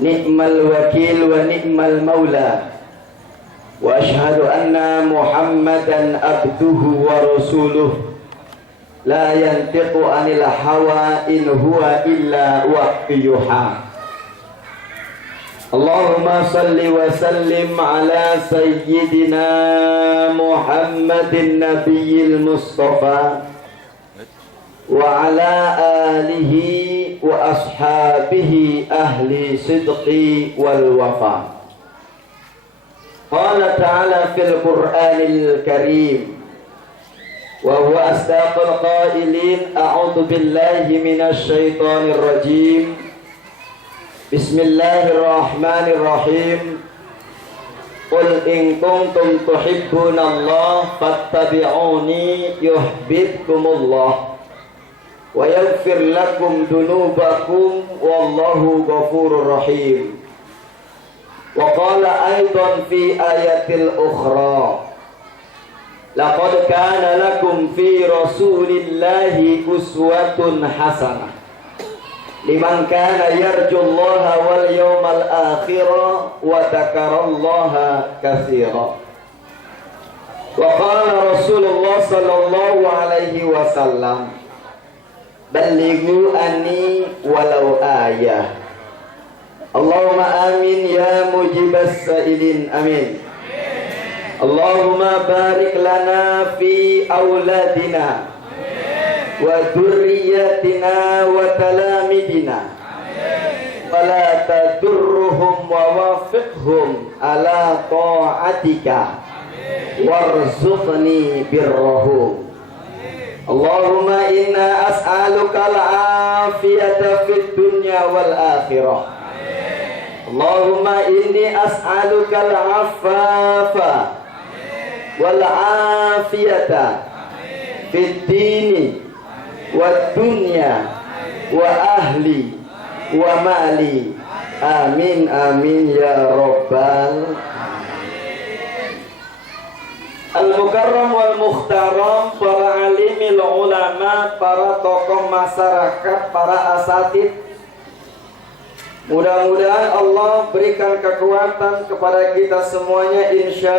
ni'mal wakil wa ni'mal maula. Wa ashhadu anna Muhammadan abduhu wa rasuluh la yantiqu anil hawa in huwa illa wahyuha. Allahumma salli wa sallim ala sayyidina Muhammadin nabiyil mustafa wa ala alihi wa ashabihi ahli sidqi wal wafa. Qala ta'ala fil Qur'anil Karim wa huwa asdaqul qailin a'udzu billahi minasy syaithanir rajim. Bismillahirrahmanirrahim. Qul in kuntum tuhibbunallaha fattabi'uni yuhibbukumullah wa yaghfir lakum dunubakum wallahu ghafurur rahim. Wa qala aidan fi ayatil ukhra laqad kana lakum fi rasulillahi uswatun hasanah liman kana yarjullaha wal yawmal akhira wa dzakarallaha katsira. Wa qala Rasulullah sallallahu alaihi wasallam ballighu anni walau ayah. Allahumma amin ya mujibas sa'ilin amin. Allahumma barik lana fi auladina wa dzurriyyatina wa talamidina wa la tadurruhum wa wafiqhum ala ta'atika warzuqni birrahum. Allahumma inna as'aluka al-afiyata fid dunya wal akhirah. Allahumma inni as'aluka al-afafa wal afiyata fid dini wad dunya wa ahli wa mali. Amin amin ya rabbal Al-Mukarram wal Mukhtaram, para alimil ulama, para tokoh masyarakat, para asatid. Mudah-mudahan Allah berikan kekuatan kepada kita semuanya insya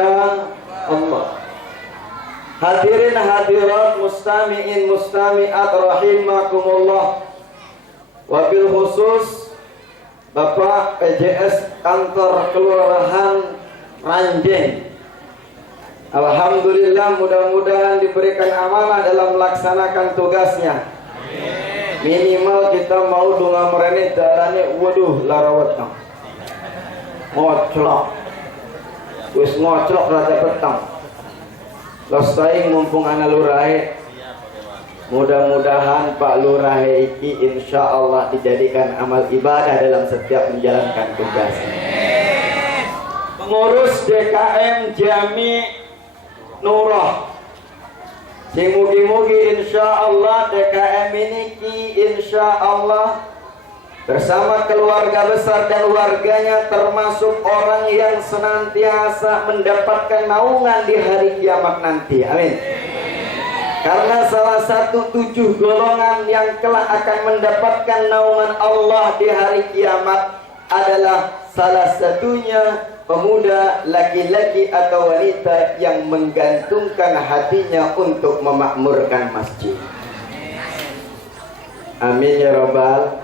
Allah. Hadirin hadirat, mustami'in mustami'at rahimakumullah. Wabil khusus Bapak PJS kantor kelurahan Ranjeng. Alhamdulillah, mudah-mudahan diberikan amanah dalam melaksanakan tugasnya. Minimal kita mau dunga merene darane waduh larawat ngoclok wis ngoclok rada petang losaing mumpung ana lurahe. Mudah-mudahan Pak Lurahe iki insyaallah dijadikan amal ibadah dalam setiap menjalankan tugasnya. Pengurus DKM Jami Nurah, mugi-mugi insyaallah DKM ini insyaallah bersama keluarga besar dan warganya termasuk orang yang senantiasa mendapatkan naungan di hari kiamat nanti. Amin. Karena salah satu 7 golongan yang kelak akan mendapatkan naungan Allah di hari kiamat adalah salah satunya pemuda laki-laki atau wanita yang menggantungkan hatinya untuk memakmurkan masjid. Amin ya rabbal.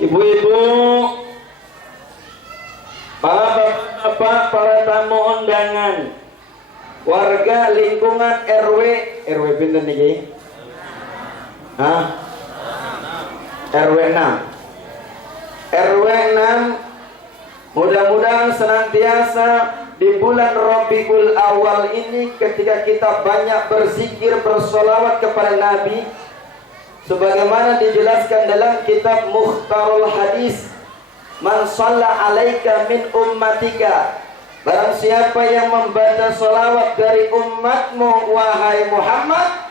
Ibu-ibu, para bapak, para tamu undangan, warga lingkungan RW pinten niki? RW 6. RW 6 mudah-mudahan senantiasa di bulan Rabiul Awal ini ketika kita banyak berzikir bersolawat kepada Nabi sebagaimana dijelaskan dalam kitab Mukhtarul Hadis, man shalla alaika min ummatika, barang siapa yang membaca solawat dari umatmu wahai Muhammad,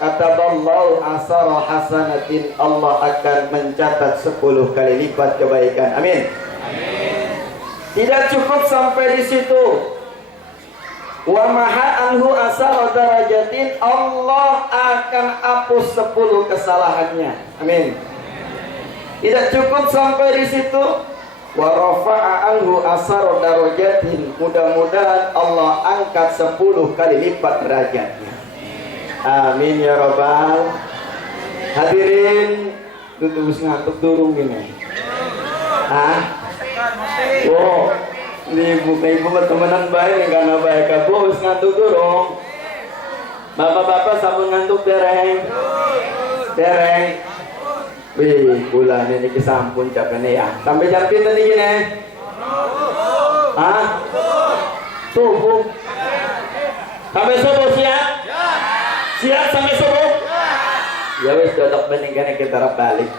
kataballahu asara hasanatin, Allah akan mencatat 10 kali lipat kebaikan. Amin. Tidak cukup sampai di situ. Wa maha anhu asara darajatin, Allah akan hapus 10 kesalahannya. Amin. Tidak cukup sampai di situ. wa rafa'a anhu asar darajatin. Mudah-mudahan Allah angkat 10 kali lipat derajatnya. Amin ya rabbal. Hadirin, tutup ngantuk turun gini. Oh, ini ibu temenan baik karena baik bos ngantuk turun. Bapak-bapak sampun ngantuk dereng. Wih, bulan ini kesampun capeknya ya. Sampai jam pinten iki gini. Subuh. Sampai subuh siap? Siap sampai subuh? Ya wis cocok mendingan kita balik.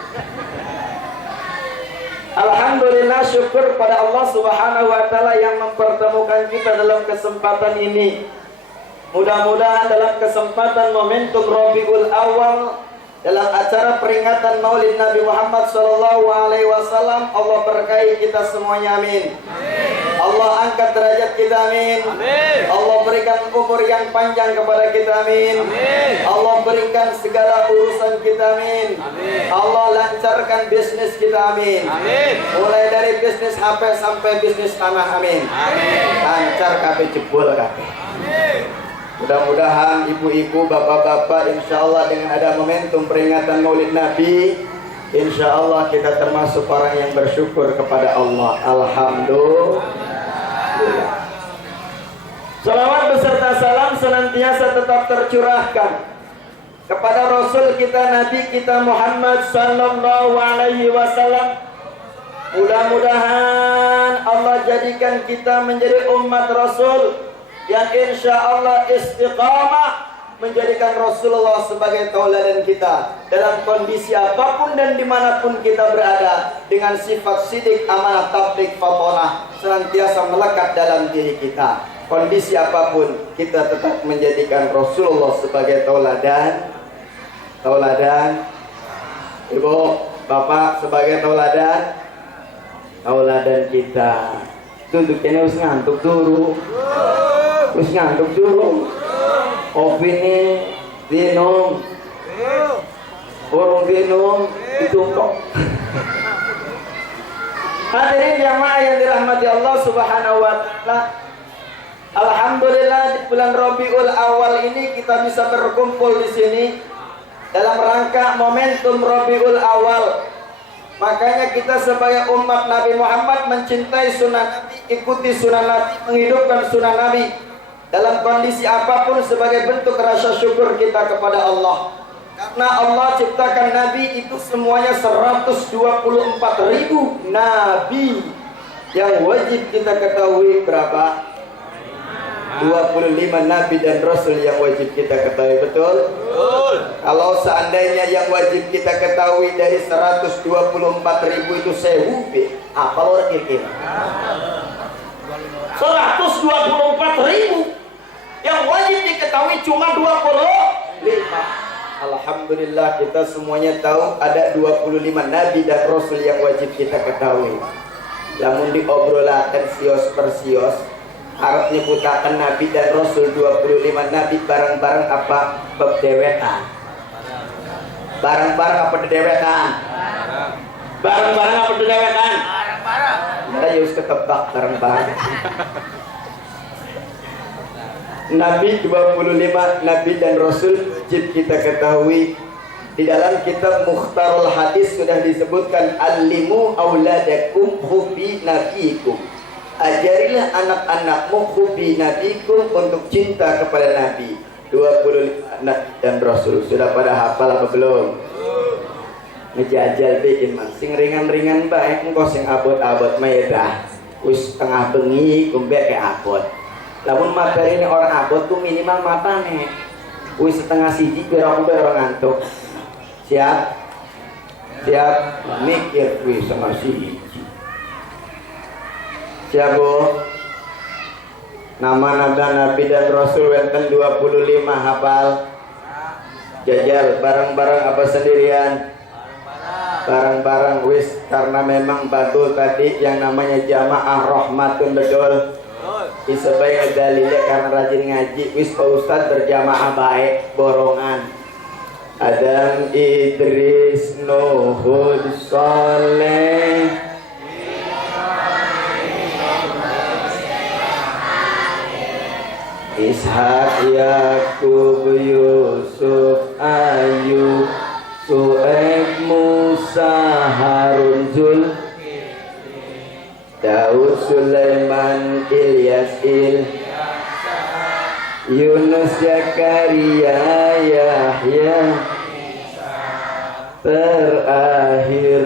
Alhamdulillah, syukur pada Allah Subhanahu wa taala yang mempertemukan kita dalam kesempatan ini. Mudah-mudahan dalam kesempatan momentum Rabiul Awal, dalam acara peringatan Maulid Nabi Muhammad sallallahu alaihi wasallam, Allah berkahi kita semuanya, amin. Allah angkat derajat kita, amin. Allah berikan umur yang panjang kepada kita, amin. Allah berikan segala urusan kita, amin. Allah lancarkan bisnis kita, amin. Mulai dari bisnis HP sampai bisnis tanah, amin. Lancar kabeh, jebol kabeh. Mudah-mudahan ibu-ibu, bapak-bapak, insya Allah dengan ada momentum peringatan Maulid Nabi, insya Allah kita termasuk orang yang bersyukur kepada Allah. Alhamdulillah. Salawat beserta salam senantiasa tetap tercurahkan kepada Rasul kita, Nabi kita Muhammad sallallahu alaihi wasallam. Mudah-mudahan Allah jadikan kita menjadi umat Rasul yang insya Allah istiqamah menjadikan Rasulullah sebagai tauladan kita dalam kondisi apapun dan dimanapun kita berada, dengan sifat sidik, amanah, tabligh, fatonah senantiasa melekat dalam diri kita. Kondisi apapun kita tetap menjadikan Rasulullah sebagai tauladan. Ibu, bapak sebagai tauladan kita. Duduknya harus ngantuk dulu. Opini dinum, orang dinum ditumpuk. Hadirin jamaah yang dirahmati Allah Subhanahu wa taala. Alhamdulillah, di bulan Rabiul Awal ini kita bisa berkumpul di sini dalam rangka momentum Rabiul Awal. Makanya kita sebagai umat Nabi Muhammad mencintai sunnah Nabi, ikuti sunnah Nabi, menghidupkan sunnah Nabi dalam kondisi apapun sebagai bentuk rasa syukur kita kepada Allah. Karena Allah ciptakan Nabi itu semuanya 124.000 Nabi. Yang wajib kita ketahui berapa? 25 Nabi dan Rasul yang wajib kita ketahui, betul? Kalau seandainya yang wajib kita ketahui dari 124.000 itu 1000, apa lo kira-kira? 124.000 yang wajib diketahui cuma 25. Alhamdulillah, kita semuanya tahu ada 25 Nabi dan Rasul yang wajib kita ketahui. Namun diobrolakan sios per sios, harap nyebutakan Nabi dan Rasul 25 Nabi bareng-bareng apa berdewetan? Bareng-bareng apa berdewetan? Bareng-bareng apa berdewetan? Bareng-bareng. Ya harus ketebak bareng-bareng. Nabi 25 Nabi dan Rasul wajib kita ketahui. Di dalam kitab Mukhtarul Hadis sudah disebutkan, alimu auladakum hubbi nabiikum. Ajarilah anak-anakmu hubbi nabiikum, untuk cinta kepada Nabi. 25 Nabi dan Rasul. Sudah pada hafal apa belum? Ngejajal bikin sing ringan-ringan baik, engkau sing abot-abot maedah. Wis tengah bengi kumbek ke abot. Namun materi ini orang abot tuh minimal mata nih. Wis setengah siji biar aku orang ngantuk. Siap? Siap? Mikir wis setengah siji. Siap bu? Nama Nabi dan Rasul wenten 25 hafal. Jajal bareng-bareng apa sendirian? Bareng-bareng wis, karena memang batul tadi yang namanya jamaah rahmatun, betul. Sebagai dalilnya karena rajin ngaji, wis Pak Ustadz berjamaah baik borongan. Adam, Idris, Nuh, Saleh, Harun, Zul, Daud, Sulaiman, Ilyas, Yunus, Zakaria, Yahya, terakhir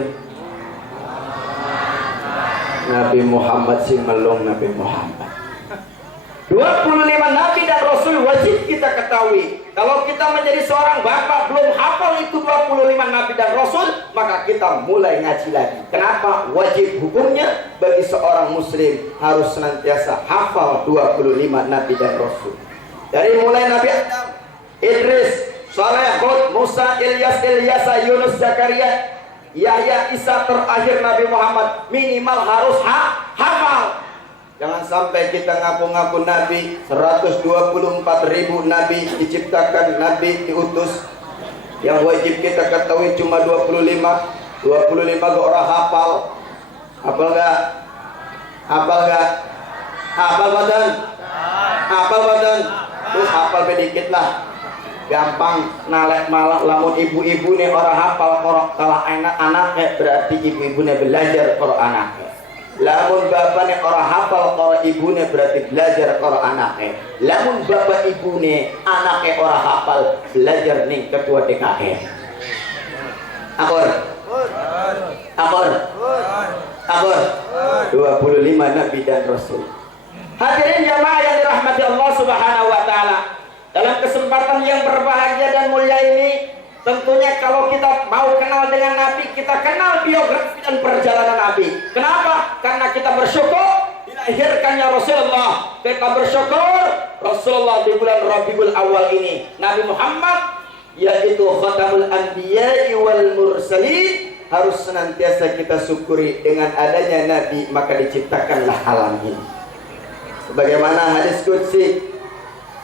Nabi Muhammad Simelung, Nabi Muhammad. 25 Nabi dan Rasul wajib kita ketahui. Kalau kita menjadi seorang bapak belum hafal itu 25 Nabi dan Rasul, maka kita mulai ngaji lagi. Kenapa? Wajib hukumnya bagi seorang muslim harus senantiasa hafal 25 Nabi dan Rasul. Dari mulai Nabi Adam, Idris, Saleh, Hud, Musa, Ilyas, Ilyasa, Yunus, Zakaria, Yahya, Isa, terakhir Nabi Muhammad, minimal harus hafal. Jangan sampai kita ngaku-ngaku Nabi, 124.000 Nabi diciptakan, Nabi diutus. Yang wajib kita ketahui cuma 25 ke orang hafal. Hafal gak? Hafal gak? Hafal badan? Hafal badan? Terus hafal sedikit lah. Gampang nalek malah lamun ibu-ibu nih orang hafal kalau anak-anak berarti ibu-ibu nih belajar kalau anak. Lamun bapak nih orang hafal kalau ibu nih berarti belajar kalau anak. Lamun bapak ibu nih anaknya orang hafal belajar nih ketua DKM. Akor. 25 Nabi dan Rasul. Hadirin jamaah yang dirahmati Allah Subhanahu wa taala. Dalam kesempatan yang berbahagia dan mulia ini, tentunya kalau kita mau kenal dengan Nabi, kita kenal biografi dan perjalanan Nabi. Kenapa? Karena kita bersyukur dilahirkannya Rasulullah. Kita bersyukur Rasulullah di bulan Rabiul Awal ini. Nabi Muhammad, yaitu Khatamul Anbiya wal Mursalin, harus senantiasa kita syukuri dengan adanya Nabi, maka diciptakanlah alam ini. Sebagaimana hadis qudsi,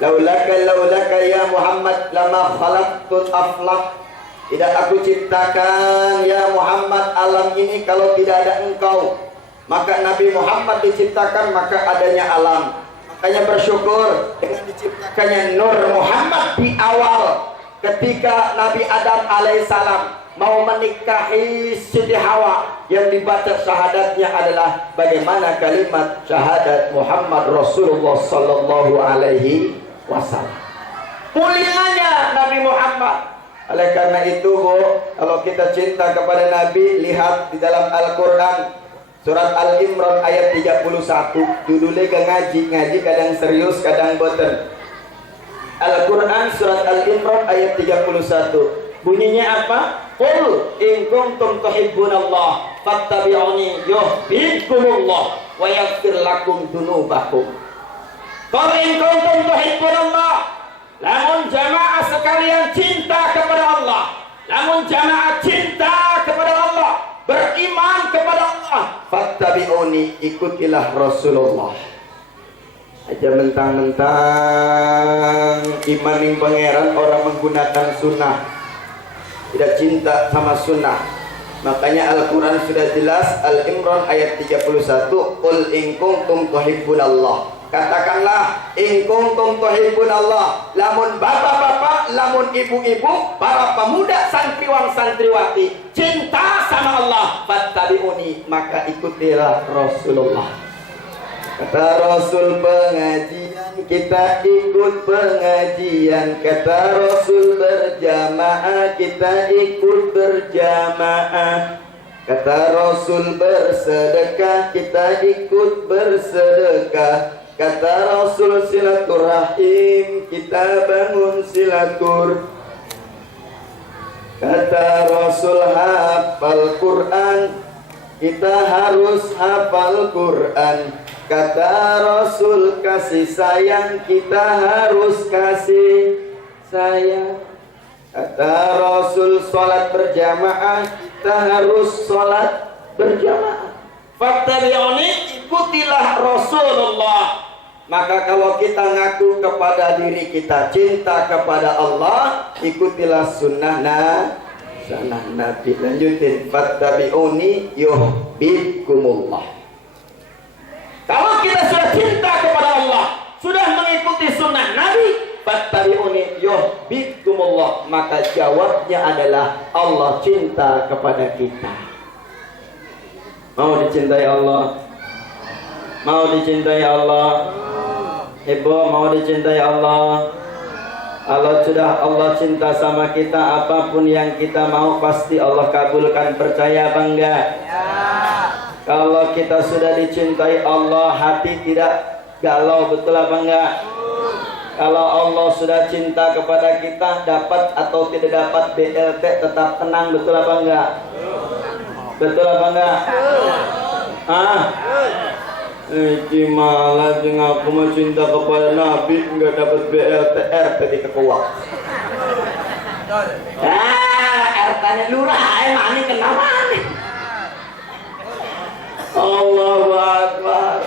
laulaka ya Muhammad lama khalaqtul aflaq. Tidak aku ciptakan ya Muhammad alam ini kalau tidak ada engkau. Maka Nabi Muhammad diciptakan, maka adanya alam. Makanya bersyukur dengan diciptakannya Nur Muhammad di awal. Ketika Nabi Adam alaihissalam mau menikahi Siti Hawa, yang dibaca syahadatnya adalah bagaimana kalimat syahadat Muhammad Rasulullah sallallahu alaihi wasallam. Mulianya Nabi Muhammad. Oleh karena itu, kalau kita cinta kepada Nabi, lihat di dalam Al-Quran surat Al-Imran ayat 31. Judulnya ngaji kadang serius kadang boten. Al-Quran surat Al-Imran ayat 31. Bunyinya apa? Qul in kuntum tuhibbunallah fattabi'uni yuhibbukumullah wa yaghfir lakum dzunubakum. Qul in kuntum tuhibbunallah, lamun jamaah sekalian cinta kepada Allah, lamun jamaah cinta kepada Allah, beriman kepada Allah, fattabi'uni, ikutilah Rasulullah. Aja mentang-mentang imaning pangeran orang menggunakan sunnah, tidak cinta sama sunnah. Makanya Al-Quran sudah jelas, Al-Imran ayat 31, qul in kuntum tuhibbunallah, katakanlah in kuntum tuhibbunallah, lamun bapak-bapak, lamun ibu-ibu, para pemuda, santriwan santriwati cinta sama Allah, fattabi'uni, maka ikutilah Rasulullah. Kata Rasul pengajian, kita ikut pengajian. Kata Rasul berjamaah, kita ikut berjamaah. Kata Rasul bersedekah, kita ikut bersedekah. Kata Rasul silaturahim, kita bangun silatur. Kata Rasul hafal Quran, kita harus hafal Quran. Kata Rasul kasih sayang, kita harus kasih sayang. Kata Rasul sholat berjamaah, kita harus sholat berjamaah. Fattabi'uni, ikutilah Rasulullah. Maka kalau kita ngaku kepada diri kita cinta kepada Allah, ikutilah sunnah Nabi. Lanjutin, fattabi'uni yuhibbukumullah. Kalau kita sudah cinta kepada Allah, sudah mengikuti sunnah Nabi, fattabi'uni yuhibbukumullah, maka jawabnya adalah Allah cinta kepada kita. Mau dicintai Allah? Mau dicintai Allah? Ibu mau dicintai Allah? Kalau sudah Allah cinta sama kita, apapun yang kita mau pasti Allah kabulkan. Percaya apa enggak? Ya. Kalau kita sudah dicintai Allah, hati tidak galau, betul apa enggak? Kalau Allah sudah cinta kepada kita, dapat atau tidak dapat BLT tetap tenang, betul apa enggak? Betul apa enggak? Ah? Malah jeng aku mah cinta kepada Nabi, enggak dapat BLTR tadi kekuat. RT-nya lurah, mani kenapa nih? Allahu Akbar.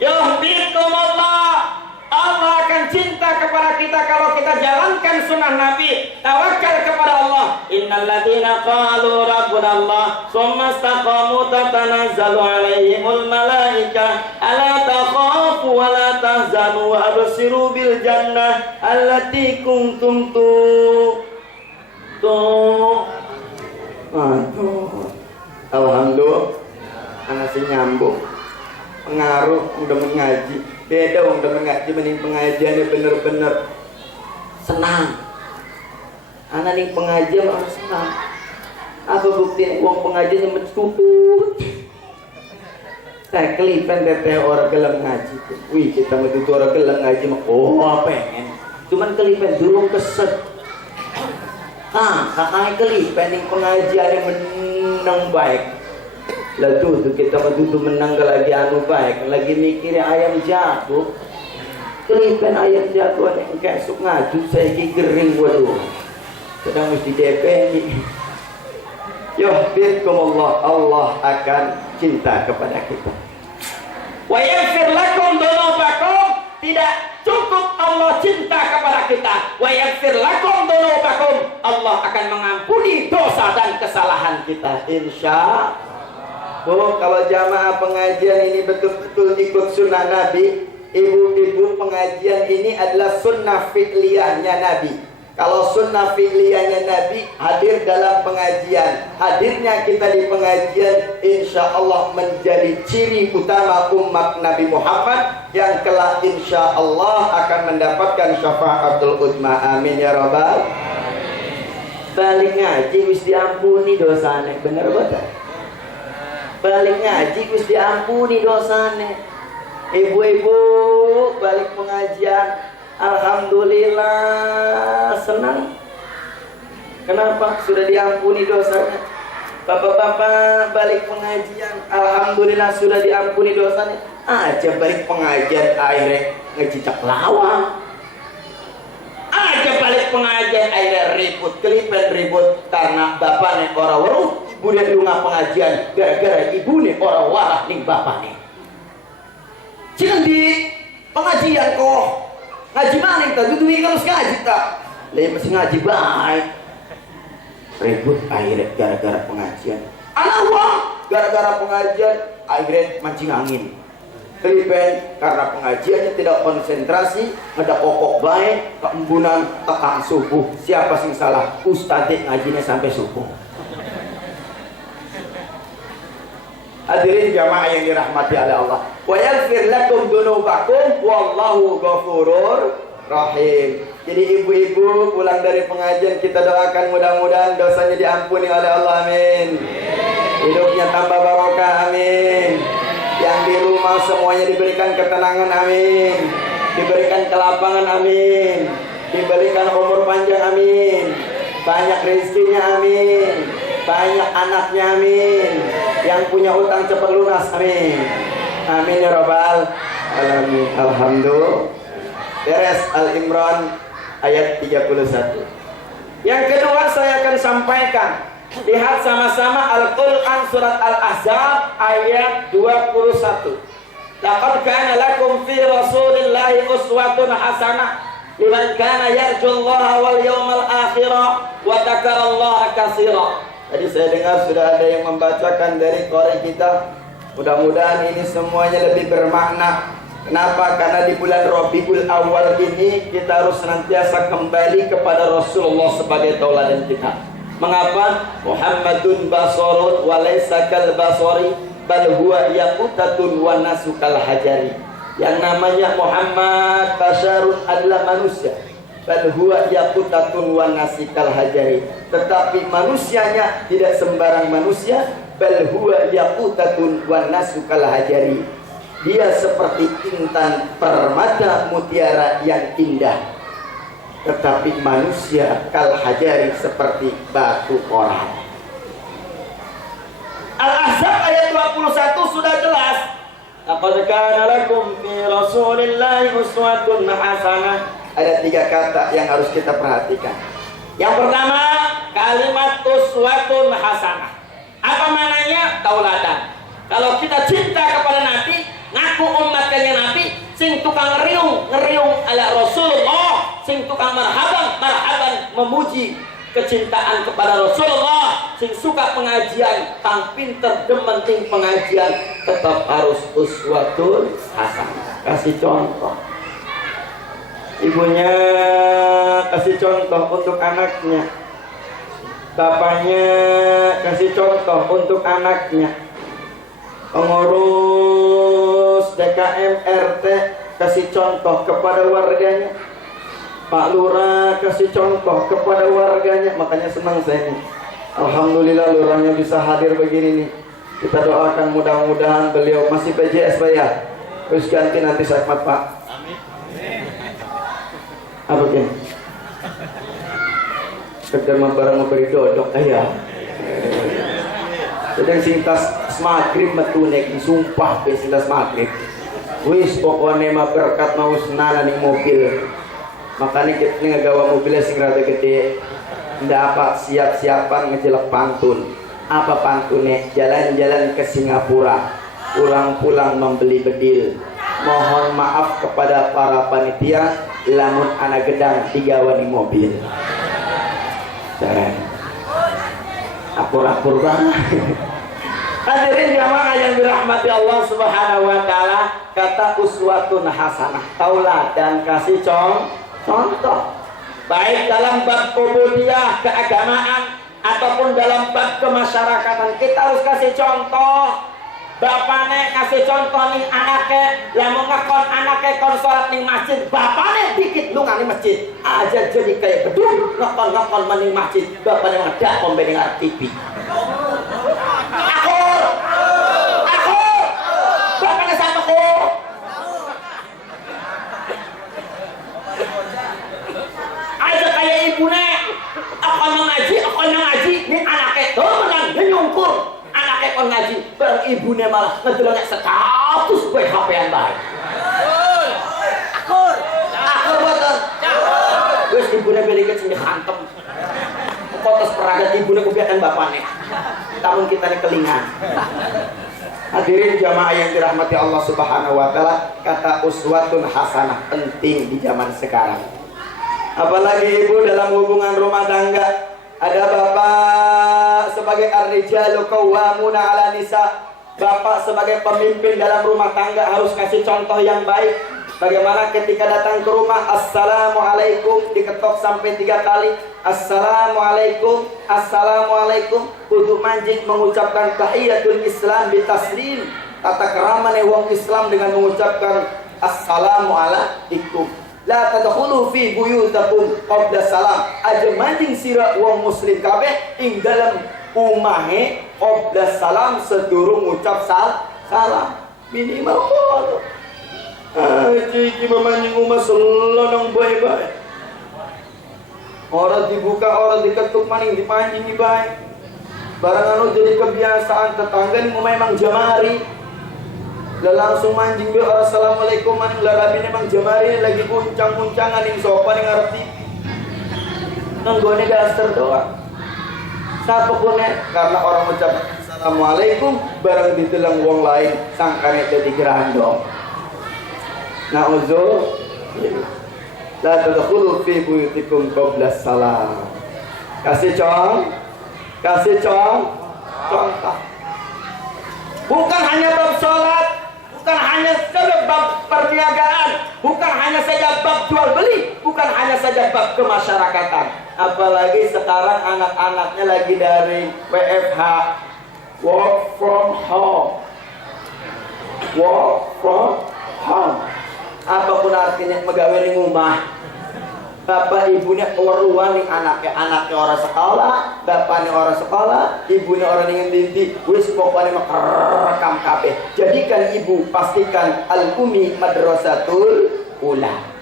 Yuhibbukum Allah. Allah akan cinta kepada kita kalau kita jalankan sunnah Nabi. Tawakal kepada Allah. Innal ladzina qalu rabbuna Allah tsumma istaqamu tatanazzalu alaihimul malaikah alla takhafu wa la tahzanu wa abshiru bil jannah allati kuntum Aduh. Alhamdulillah. Anak si nyambung. Pengaruh udah mengaji. Beda udah mengaji mending pengajiannya bener-bener senang. Anak nih pengajian orang senang. Apa bukti uang pengajiannya mencutut? Saya kelipan teteh orang gelem ngaji. Wih kita menuduh orang gelem ngaji mah pengen. Cuman kelipan dulu keset. Kakaknya kelipan nih pengajiannya menang baik. Lalu tuh kita menuduh menang lagi anu baik, lagi mikirnya ayam jatuh. Kelipan ayam jatuh yang kayak sok ngaju saya gering waduh. Sedang mesti DP ini. Yuhibbukum Allah, Allah akan cinta kepada kita. Wa yaghfir lakum dzunubakum. Tidak cukup Allah cinta kepada kita. Wa yaghfir lakum dzunubakum. Allah akan mengampuni dosa dan kesalahan kita. Insya Allah. Kalau jamaah pengajian ini betul-betul ikut sunnah Nabi, ibu-ibu pengajian ini adalah sunnah fi'liyahnya Nabi. Kalau sunnah fi'liyahnya Nabi hadir dalam pengajian, hadirnya kita di pengajian insya Allah menjadi ciri utama umat Nabi Muhammad yang kelak insya Allah akan mendapatkan syafaatul uzma. Amin ya rabbal. Balik ngaji wis diampuni dosanya, bener betul. Balik ngaji wis diampuni dosanya. Ibu-ibu balik pengajian, alhamdulillah senang. Kenapa? Sudah diampuni dosanya. Bapak-bapak balik pengajian, alhamdulillah sudah diampuni dosanya. Aja balik pengajian akhirnya ngecicak lawang. Aja balik pengajian akhirnya ribut kelipan ribut karena bapaknya orang waruh. Budak di rumah pengajian gara-gara ibu nih orang warah nih bapak nih. Jangan di pengajian kok ngaji mana kita duduk kalau ngaji tak lebih masih ngaji baik ribut akhirnya gara-gara pengajian anak wah gara-gara pengajian akhirnya mancing angin kelipen karena pengajiannya tidak konsentrasi ada pokok baik keembunan tekang subuh siapa sih salah ustadz ngajinya sampai subuh. Hadirin jamaah yang dirahmati oleh Allah. Wa yaghfir lakum dzunubakum wallahu ghafurur rahim. Jadi ibu-ibu pulang dari pengajian kita doakan mudah-mudahan dosanya diampuni oleh Allah. Amin. Hidupnya tambah barokah. Amin. Yang di rumah semuanya diberikan ketenangan. Amin. Diberikan kelapangan. Amin. Diberikan umur panjang. Amin. Banyak rezekinya. Amin. Banyak anaknya. Amin. Yang punya utang cepat lunas. Amin. Amin ya rabbal alamin. Alhamdulillah. Beres Al-Imran ayat 31. Yang kedua saya akan sampaikan. Lihat sama-sama Al-Quran surat Al-Ahzab ayat 21. Laqad kana lakum fi Rasulillahi uswatun hasanah liman kana yarjullaha wal yawmal akhirah wa dzakarallaha katsira. Tadi saya dengar sudah ada yang membacakan dari qari kita. Mudah-mudahan ini semuanya lebih bermakna. Kenapa? Karena di bulan Rabiul Awal ini kita harus senantiasa kembali kepada Rasulullah sebagai tauladan kita. Mengapa? Muhammadun basarun wa laysa kal basari bal huwa yaqutatun wa nasu kal hajari. Yang namanya Muhammad basyarun adalah manusia, bal huwa yaqutatun wa nasu kal hajari. Tetapi manusianya tidak sembarang manusia, bal huwa yaqutatun wa nasu kal hajari. Dia seperti intan permata mutiara yang indah. Tetapi manusia kal hajari seperti batu koral. Al-Ahzab ayat 21 sudah jelas. Laqad kana lakum fi Rasulillahi uswatun hasanah. Ada 3 kata yang harus kita perhatikan. Yang pertama, kalimat uswatun hasanah. Apa maknanya? Tauladan. Kalau kita cinta kepada Nabi, ngaku umatnya Nabi, sing tukang ngeriung ala Rasulullah, sing tukang marhaban memuji kecintaan kepada Rasulullah, sing suka pengajian, tang pinter dementing pengajian, tetap harus uswatun hasanah. Kasih contoh. Ibunya kasih contoh untuk anaknya, bapaknya kasih contoh untuk anaknya, pengurus DKM RT kasih contoh kepada warganya, Pak Lurah kasih contoh kepada warganya. Makanya senang saya nih, alhamdulillah lurahnya bisa hadir begini nih. Kita doakan mudah-mudahan beliau masih PJS Pak ya, terus ganti nanti sakmat Pak. Amin. Apa kan? Sekedar barang memberi dodok ayah. Sedang sintas maghrib metu nek disumpah pe sintas maghrib. Wis pokoknya mah berkat mau senana ning mobil. Makanya kita ngagawa mobilnya sing rada gede. Ndak apa siap-siapan ngejelek pantun. Apa pantunnya? Jalan-jalan ke Singapura, pulang-pulang membeli bedil. Mohon maaf kepada para panitia, lamun anak gedang digawa ning mobil. Apur-apur banget. Hadirin jamaah yang dirahmati Allah Subhanahu wa taala, kata uswatun hasanah, tauladan, kasih contoh. Baik dalam bab ubudiyah keagamaan ataupun dalam bab kemasyarakatan, kita harus kasih contoh. Bapaknya kasih contoh nih anaknya, lamun ngakon anaknya kon sholat ning masjid, bapaknya dikit lunga ning masjid aja jadi kayak gedung ngakon maning masjid, bapaknya ngedak kombe ning TV. Aku bapaknya sama aku. Aja kayak ibunya, aku ngaji, nih anaknya tuh menang nyungkur. Anaknya kon ngaji, bareng ibunya malah ngedeloknya status gue HP-an baik. Akur boten. Wis ibunya beliket sing hantem. Potos peragat ibunya kubiakan bapaknya. Tahun kita nih kelingan. Hadirin jamaah yang dirahmati Allah Subhanahu wa taala, kata uswatun hasanah penting di zaman sekarang. Apalagi ibu dalam hubungan rumah tangga. Ada bapak sebagai ar-rijalu qawwamuna 'ala nisa. Bapak sebagai pemimpin dalam rumah tangga harus kasih contoh yang baik. Bagaimana ketika datang ke rumah, assalamualaikum, diketok sampai 3 kali. Assalamualaikum, assalamualaikum. Kudu manjing mengucapkan tahiyatul Islam bitaslim. Tata kerama wong Islam dengan mengucapkan assalamualaikum. La tadkhulu fi buyutakum qabla salam. Aja manjing sira wong muslim kabeh ing dalam umahe qabla salam sedurung ngucap salam. Minimal kono. Iki memanjing umah selonong bae-bae. Orang dibuka, orang diketuk maning dipanjing di bae. Barang anu jadi kebiasaan tetangga ini memang jamari. Lah langsung manjing be assalamualaikum maning larabine mang jamari lagi kuncang-kuncangan ning sofa ning ngarep TV. Nenggone daster doang. Sapokone karena orang ucap assalamualaikum bareng ditelang wong lain sangkane jadi gerandong. Na'udzu la tadkhulu fi buyutikum qabla salam. Kasih contoh. Bukan hanya bab salat, bukan hanya saja bab perniagaan, bukan hanya saja bab jual beli, bukan hanya saja bab kemasyarakatan. Apalagi sekarang anak-anaknya lagi dari WFH, work from home. Work from home. Apapun artinya megawe di rumah. Bapak ibunya keluar nih anaknya orang sekolah, bapaknya orang sekolah, ibunya orang yang dinti, wis pokoknya rekam kabeh. Jadikan ibu, pastikan al-umi madrasatul ula.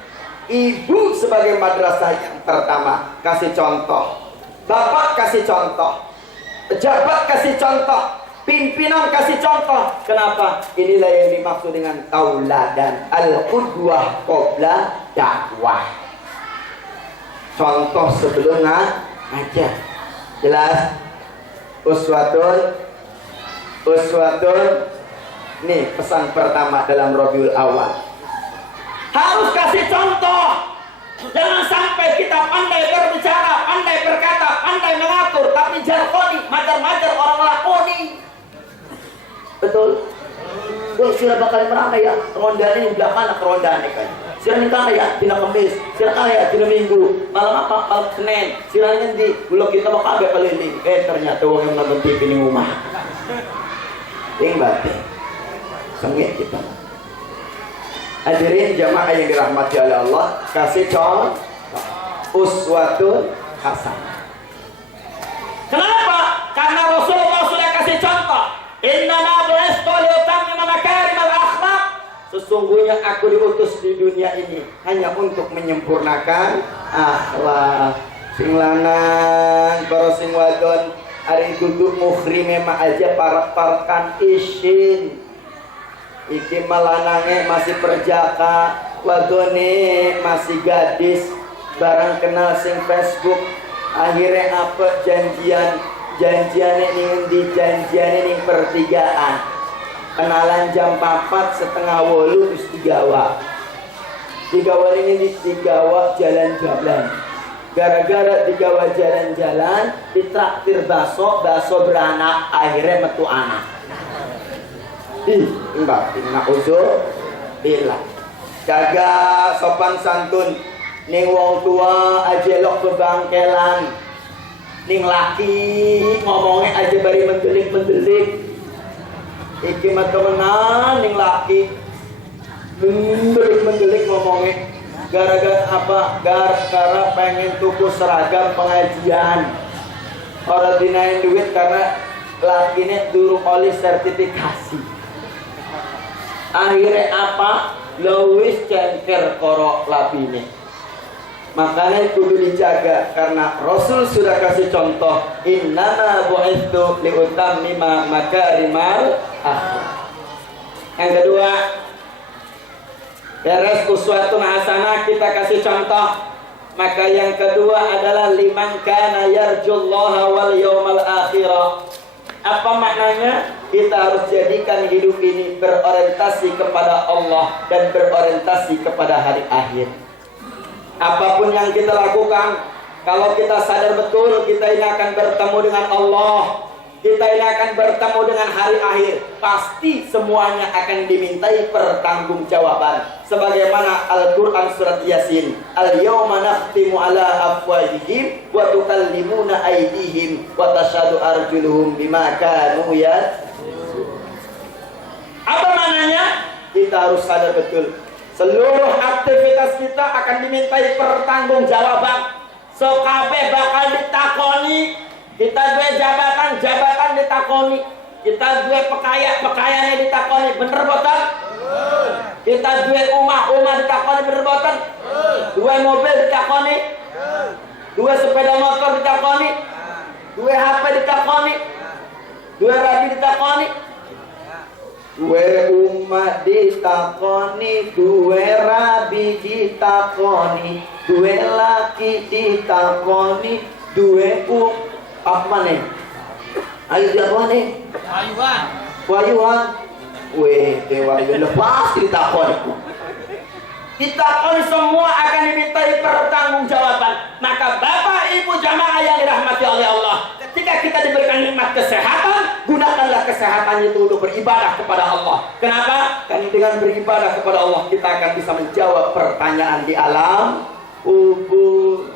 Ibu sebagai madrasah yang pertama, kasih contoh. Bapak kasih contoh. Pejabat kasih contoh. Pimpinan kasih contoh. Kenapa? Inilah yang dimaksud dengan tauladan. Al-qudwah qabla dakwah. Contoh sebelum ngajar. Jelas? Uswatun. Nih pesan pertama dalam Rabiul Awal. Harus kasih contoh. Jangan sampai kita pandai berbicara, pandai berkata, pandai mengatur, tapi jargoni, majar-majar orang lakoni. Betul? Gue sila bakal merana ya, kerondaan ini belakang kerondaan kan. Sila nikah ya, tina kemis, sila kaya, tina minggu, malam apa, malam Senin, sila nanti, bulog kita bakal agak keliling. Ternyata orang yang nonton TV ini rumah. Ting batin, sengit kita. Hadirin jamaah yang dirahmati oleh Allah, kasih contoh uswatun hasanah. Kenapa? Karena Rasulullah sudah kasih contoh. Innama bu'istu liutammima makarimal akhlaq. Sesungguhnya aku diutus di dunia ini hanya untuk menyempurnakan akhlak. Sing lanang, para sing wadon, ari duduk muhrime mah aja parak-parakan isin. Iki malanange masih perjaka, wadone masih gadis, barang kenal sing Facebook, akhirnya apa janjiannya ning pertigaan, kenalan jam 4:30 terus digawa ini digawa jalan-jalan, gara-gara digawa jalan-jalan ditraktir baso beranak, akhirnya metu anak. Mbak, inna uzur bilang jaga sopan santun ning wong tua aja lok bebangkelan, ning laki ngomongnya aja bari mendelik iki mah temenan ning laki mendelik ngomongnya gara-gara apa? Gara-gara pengen tuku seragam pengajian, orang dinain duit karena lakinya durung oleh sertifikasi. Akhirnya apa? Lewis cengker korok labine. Makanya kudu dijaga karena Rasul sudah kasih contoh. Innama bu'istu liutammima makarimal akhlaq. Yang kedua, beres uswatun hasanah kita kasih contoh. Maka yang kedua adalah liman kana yarjullaha wal yawmal akhirah. Apa maknanya? Kita harus jadikan hidup ini berorientasi kepada Allah dan berorientasi kepada hari akhir. Apapun yang kita lakukan, kalau kita sadar betul kita ini akan bertemu dengan Allah, kita ini akan bertemu dengan hari akhir, pasti semuanya akan dimintai pertanggungjawaban. Sebagaimana Al-Quran surat Yasin, Al-yawma nakhtimu ala afwahihim wa tukallimuna aydihim wa tashhadu arjuluhum bima kanu yaksibun. Apa maknanya? Kita harus sadar betul seluruh aktivitas kita akan dimintai pertanggungjawaban. So kabeh bakal ditakoni. Kita dua jabatan ditakoni. Kita dua pekayanya ditakoni. Bener boten? Kita dua umah ditakoni. Bener boten? Dua mobil ditakoni. Dua sepeda motor ditakoni. Dua HP ditakoni. Dua rabi ditakoni. Dua umat ditakoni, dua rabi ditakoni, dua laki ditakoni, dua apa nih? Ayo siapa nih? Wayuan. Weh, Wayuan lepas ditakoni. Ditakoni semua akan dimintai pertanggungjawaban. Maka Bapak Ibu jamaah yang dirahmati oleh Allah, ketika kita diberikan nikmat kesehatan, gunakanlah kesehatan itu untuk beribadah kepada Allah. Kenapa? Karena dengan beribadah kepada Allah kita akan bisa menjawab pertanyaan di alam kubur.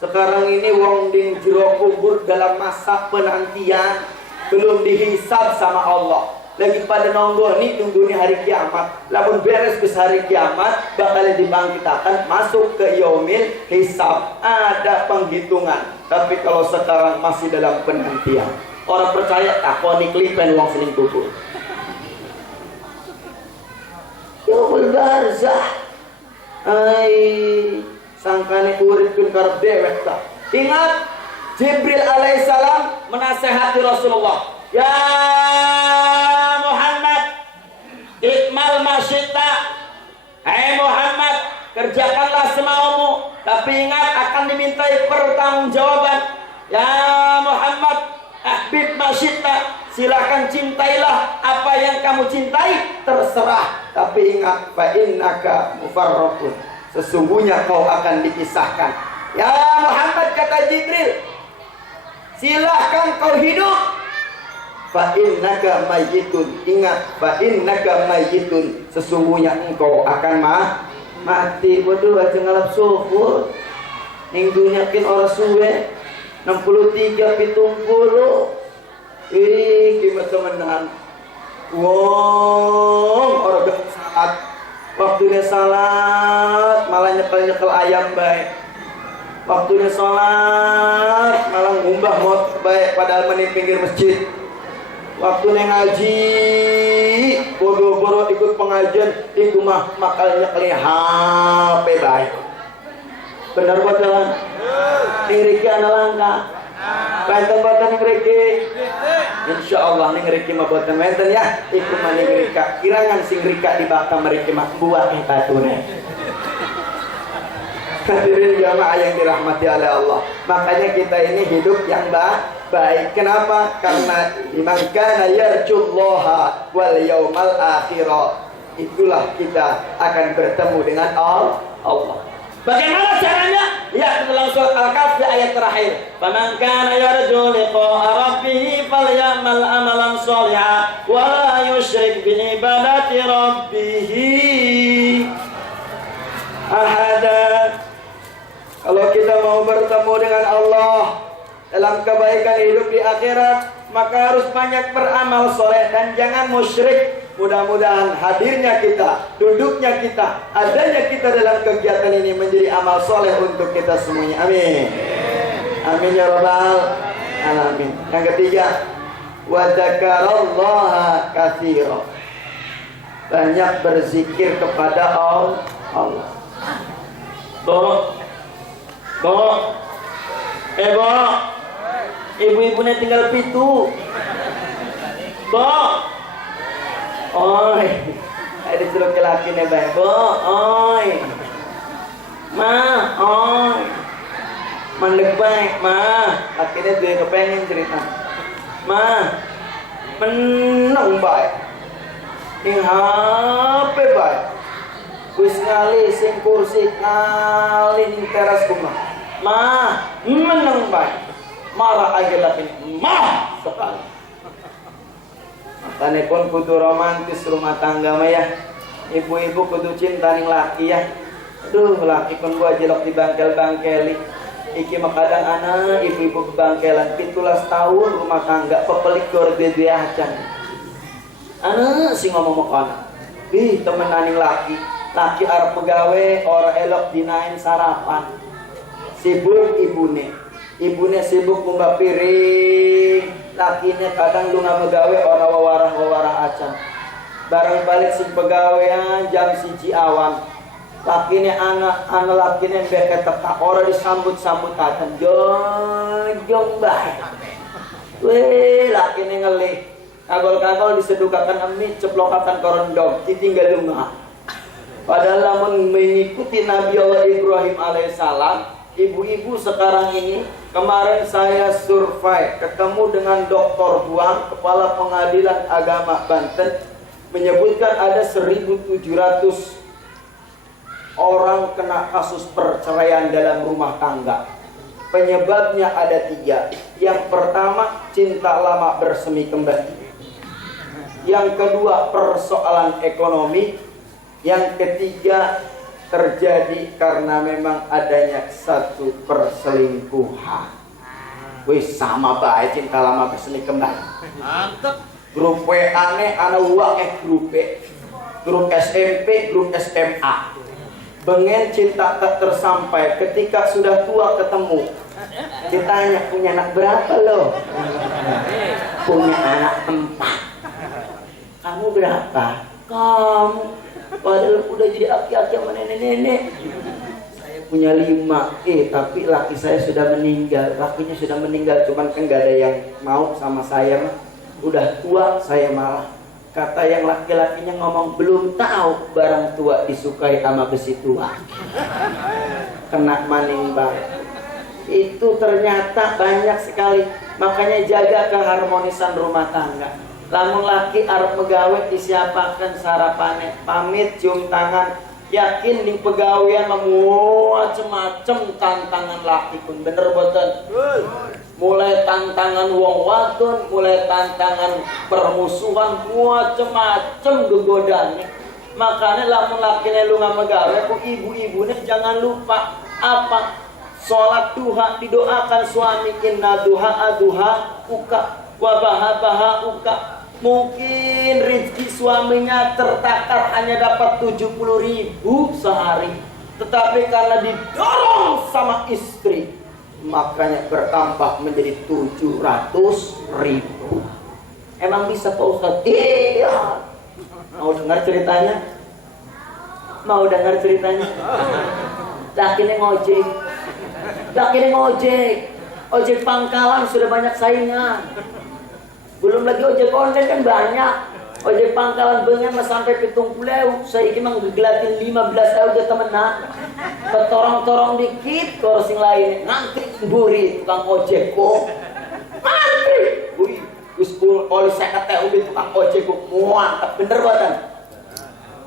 Sekarang ini wong ding jero kubur dalam masa penantian, belum dihisab sama Allah. Lagi pada nunggu nih hari kiamat. Lamun beres ke hari kiamat bakal dibangkitakan masuk ke yaumil hisab. Ada penghitungan. Tapi kalau sekarang masih dalam penantian. Orang percaya takoni klipen wong seling kubur. Yaumul barzah. Sangkane uripkeun karep dewek ta. Ingat Jibril alaihissalam menasehati Rasulullah. Ya Muhammad, ikmal masyita. Hai Muhammad, kerjakanlah semaumu, tapi ingat akan dimintai pertanggungjawaban. Ya Muhammad, ahbib masyita, silakan cintailah apa yang kamu cintai, terserah. Tapi ingat, fa innaka mufarraqun, sesungguhnya kau akan dipisahkan. Ya Muhammad, kata Jibril, silahkan kau hidup. Fa innaka mayyitun, ingat, fa innaka mayyitun, sesungguhnya engkau akan mati. Waduh, aja ngalap syukur ning dunyakin ora suwe 63 70. Gimana temenan wong orang salat, waktunya salat malah nyekel ayam baik, waktunya sholat malah ngumbah mot baik, padahal meni pinggir masjid. Waktunya ngaji boro-boro ikut pengajian di rumah makal nyekel HP baik. Benar betul ngriki ana langka banten-banten ngriki. Insyaallah ning ngriki mah boten wenten ya. Iku mah ning ngrika kirangan sing ngrika di bakam mriki mah buah batune. Hadirin jamaah yang dirahmati oleh Allah. Makanya kita ini hidup yang baik. Kenapa? Karena man kana yarjullaha wal yaumal akhir, itulah kita akan bertemu dengan Allah. Bagaimana caranya? Ya, dalam surat Al-Kahfi ayat terakhir. Faman kana yarju liqa'a rabbih falyamal amalan shalihan wa la yusyrik bi ibadati rabbih ahada. Kalau kita mau bertemu dengan Allah dalam kebaikan hidup di akhirat, maka harus banyak beramal soleh dan jangan musyrik. Mudah-mudahan hadirnya kita, duduknya kita, adanya kita dalam kegiatan ini menjadi amal soleh untuk kita semuanya. Amin. Amin ya rabbal alamin. Yang ketiga, wa dzakarallaha katsira. Banyak berzikir kepada Allah. Bo, ibu-ibunya tinggal pitu. Bo, oi, ada suruh ke laki nih bang. Bo, oi, ma, oi, mandek baik, ma. Akhirnya gue kepengen cerita, ma, menang baik, yang HP baik. Wis kali sing kursi kali ning teras rumah. Mah, meneng baik. Marah aja lagi. Mah, sekali. Makanya pun kudu romantis rumah tangga mah ya. Ibu-ibu kudu cinta ning laki ya. Aduh, laki pun gua jelok di bangkel-bangkeli. Iki mah kadang anak ibu-ibu kebangkelan 17 tahun rumah tangga pepelik gor gede acan. Anak sing ngomong makana. Ih, temenan ning laki. Laki arep pegawe ora elok dinain sarapan. Sibuk ibune sibuk ngumba piring. Lakinya kadang lu nggak megawe ora wawarah acan. Barang balik si pegawean jam 1 awan. Lakinya anak lakinya beke teka ora disambut-sambutatan. Jong bae. Weh lakinya ngelih. Kagol-kagol disedukakan emi ceplokatan korondom ditinggal lunga. Padahal namun mengikuti Nabi Allah Ibrahim alaihissalam, ibu-ibu sekarang ini, kemarin saya survei, ketemu dengan Dr. Huang, Kepala Pengadilan Agama Banten, menyebutkan ada 1.700 orang kena kasus perceraian dalam rumah tangga. Penyebabnya ada 3. Yang pertama, cinta lama bersemi kembali. Yang kedua, persoalan ekonomi. Yang ketiga, terjadi karena memang adanya satu perselingkuhan. Wis sama bae cinta lama berseni kembali. Mantep. Grup WA ne ana uang grup SMP, grup SMA. Bengen cinta tak tersampai, ketika sudah tua ketemu. Ditanya punya anak berapa lo? Punya anak 4. Kamu berapa? Kamu padahal udah jadi aki-aki sama nenek-nenek. Saya punya 5. Tapi laki saya sudah meninggal. Lakinya sudah meninggal, cuman kan gak ada yang mau sama saya. Udah tua saya malah. Kata yang laki-lakinya ngomong, belum tahu barang tua disukai sama besi tua. Kena maning bang. Itu ternyata banyak sekali. Makanya jaga keharmonisan rumah tangga. Lamun laki arep megawe disiapakan sarapannya, pamit cium tangan. Yakin di pegawean macem-macem tantangan laki pun bener boten. Mulai tantangan wong wadon, mulai tantangan permusuhan, macem-macem gegodane. Makanya lamun lakine lu ngamegawe ku ibu-ibune jangan lupa apa? Sholat duha didoakan suami, inna duha aduha uka wabaha uka. Mungkin rezeki suaminya tertakar hanya dapat 70.000 sehari, tetapi karena didorong sama istri makanya bertambah menjadi 700.000. Emang bisa Pak Ustadz? Iya. Mau dengar ceritanya? Mau dengar ceritanya? Lakinya ngojek, ojek pangkalan sudah banyak saingan. Belum lagi ojek online kan banyak. Ojek pangkalan bengen mah sampai 70.000. Saya iki mah ngegelatin 15.000 udah temenan. Ketorong-torong dikit kalau sing lain ngantri buri tukang ojek kok. Ngantri. Wih, Gus oli 50.000 tukang ojek kok. Mantap bener banget.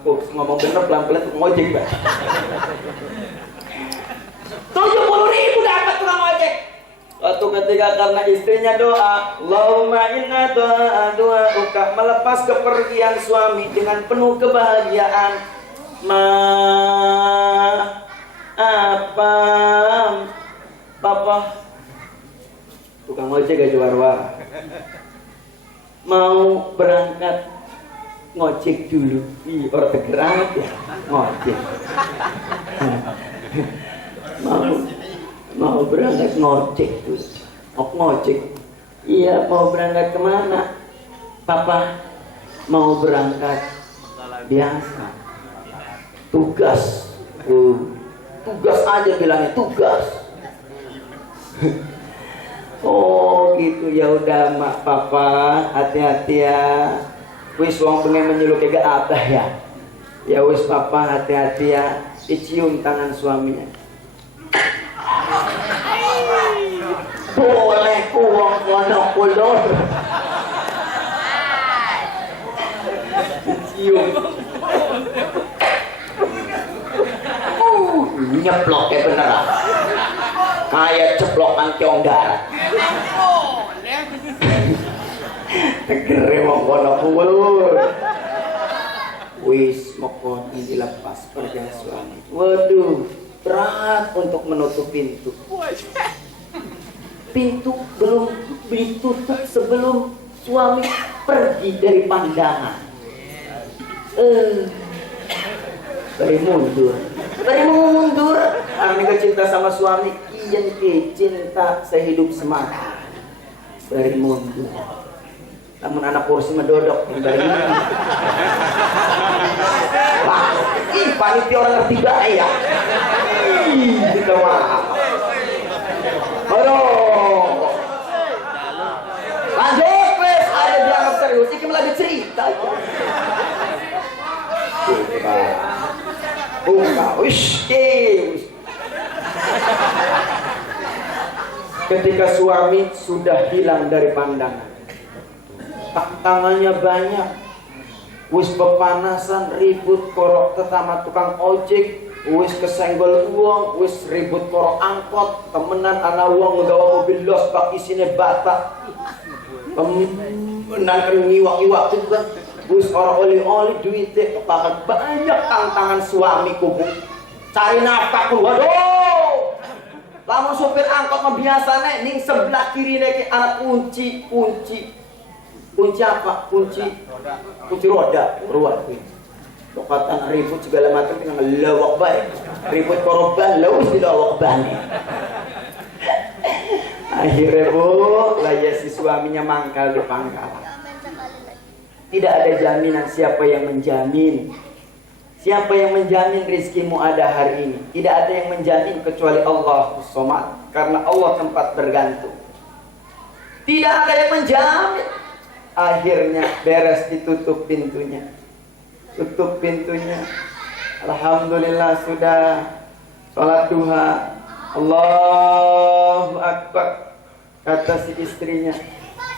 Oh, ngomong bener pelan-pelan tukang ojek, Mbak. 70.000 dapat tukang ojek. Waktu ketika karena istrinya doa, Allahumma inna doa melepas kepergian suami dengan penuh kebahagiaan. Papa tukang ojek gak juara mau berangkat ngojek dulu. Orang tergerak ya ngojek. Mau berangkat ngojek tuh. Ngojek. Iya, mau berangkat kemana? Papa mau berangkat biasa. Tugas. Tugas aja bilangnya tugas. Oh gitu, ya udah mak papa hati-hati ya. Wis wong pengen menyeluk ke abah ya. Ya wis papa hati-hati ya. Dicium tangan suaminya. Boleh uang kono kulur. Cium. Nyeplok ya beneran. Kayak ceplokan keong darat. Tegere wong kono kulur. Wis mokon dilepas perjalanan suami. Waduh, berat untuk menutup pintu. Pintu belum ditutup sebelum suami pergi dari pandangan. Bari mundur karena cinta sama suami, kian ke cinta sehidup semata. Bari mundur. Namun anak kursi mendodok dari ini. Wah, panitia orang ngerti bae ya. Kita wah. Aduh. Lanjut wes, ada dianggap serius. Ini lagi cerita. Buka, wish. Ketika suami sudah hilang dari pandangan, tantangannya banyak. Wis pepanasan ribut korok tetama tukang ojek. Wis kesenggol uang, wis ribut koro angkot, temenan anak uang nggawa mobil los pak isine bata. Temenan kan ngiwak-iwak juga. Wis orang oli-oli duitnya kepakan banyak tantangan suami kubu. cari nafkah pun waduh. Lamun supir angkot mah biasane ning sebelah kiri lagi anak kunci apa? Kunci roda. Lokatan ribut segala macam dengan lawak baik. Ribut korban laus di lawak bani. Akhirnya bu, lah si suaminya mangkal di pangkalan. Tidak ada jaminan. Siapa yang menjamin? Siapa yang menjamin rizkimu ada hari ini? Tidak ada yang menjamin kecuali Allah Somad. Karena Allah tempat bergantung. Tidak ada yang menjamin. Akhirnya beres ditutup pintunya. Tutup pintunya. Alhamdulillah sudah sholat duha. Allahu Akbar. Kata si istrinya,